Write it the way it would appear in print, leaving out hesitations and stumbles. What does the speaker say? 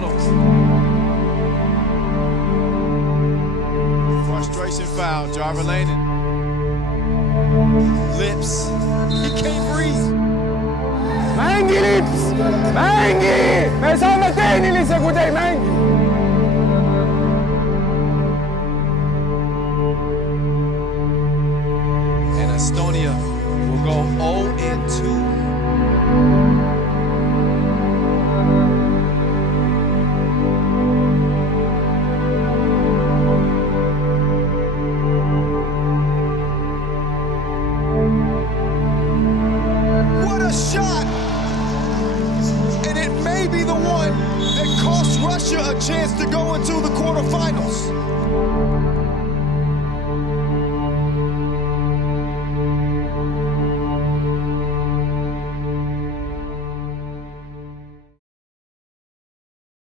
medals. Frustration foul, Jarvelainen. Lips, he can't breathe. Mängi, Lips! Mängi! Me saame tehnilise, kui te ei mängi! And Estonia will go 0-2. Shot, and it may be the one that cost Russia a chance to go into the quarterfinals.